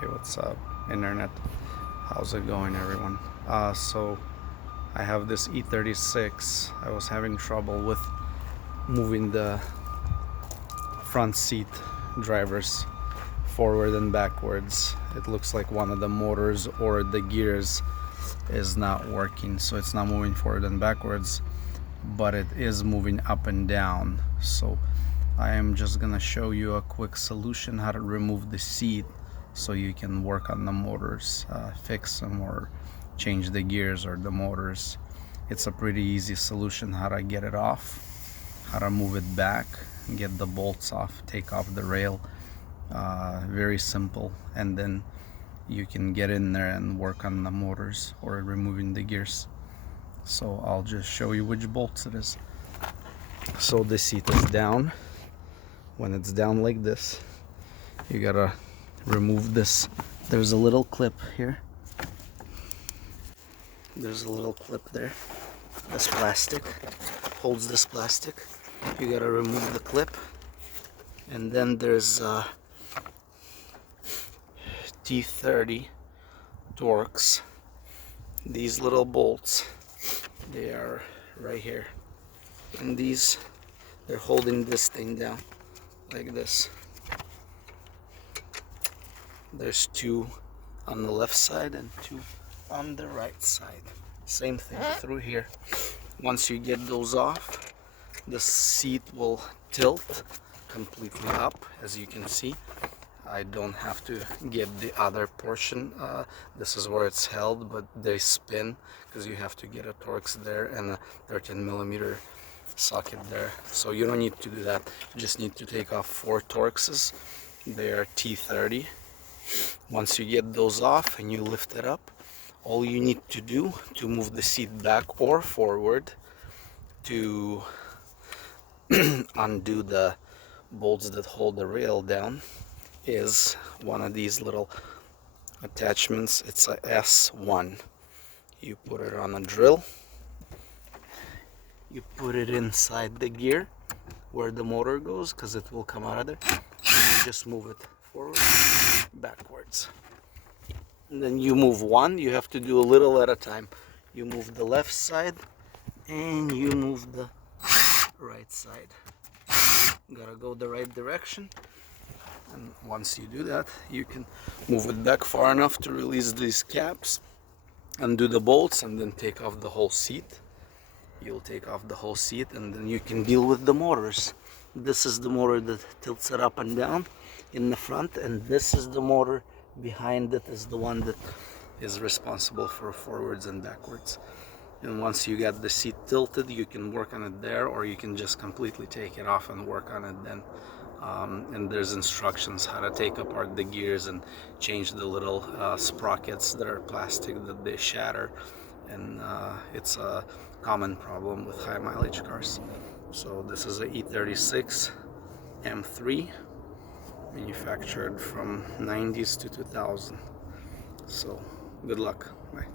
Hey, what's up, internet? How's it going, everyone? So I have this E36. I was having trouble with moving the front seat drivers forward and backwards. It looks like one of the motors or the gears is not working, so it's not moving forward and backwards, but it is moving up and down. So I am just gonna show you a quick solution how to remove the seat so you can work on the motors, fix them or change the gears or the motors. It's a pretty easy solution how to get it off, how to move it back, get the bolts off, take off the rail. Very simple, and then you can get in there and work on the motors or removing the gears. So I'll just show you which bolts it is. So the seat is down. When it's down like this, you gotta remove this. There's a little clip here. There's a little clip there. This plastic holds this plastic. You gotta remove the clip. And then there's T30 Torx. These little bolts, they are right here. And these, they're holding this thing down like this. There's two on the left side and two on the right side. Same thing through here. Once you get those off, the seat will tilt completely up, as you can see. I don't have to get the other portion. This is where it's held, but they spin because you have to get a Torx there and a 13mm socket there. So you don't need to do that. You just need to take off 4 Torxes. They are T30. Once you get those off and you lift it up, all you need to do to move the seat back or forward to undo the bolts that hold the rail down is one of these little attachments. It's a S1. You put it on a drill, you put it inside the gear where the motor goes, because it will come out of there, and you just move it forward, backwards. And then you move one. You have to do a little at a time. You move the left side and you move the right side. Gotta go the right direction. And once you do that, you can move it back far enough to release these caps, undo the bolts, and then take off the whole seat. You'll take off the whole seat, and then you can deal with the motors. This is the motor that tilts it up and down in the front, and this is the motor behind it, is the one that is responsible for forwards and backwards. And once you get the seat tilted, you can work on it there, or you can just completely take it off and work on it then. And there's instructions how to take apart the gears and change the little sprockets that are plastic that they shatter, and it's a common problem with high mileage cars. So this is a E36 M3, manufactured from 90s to 2000. So good luck. Bye.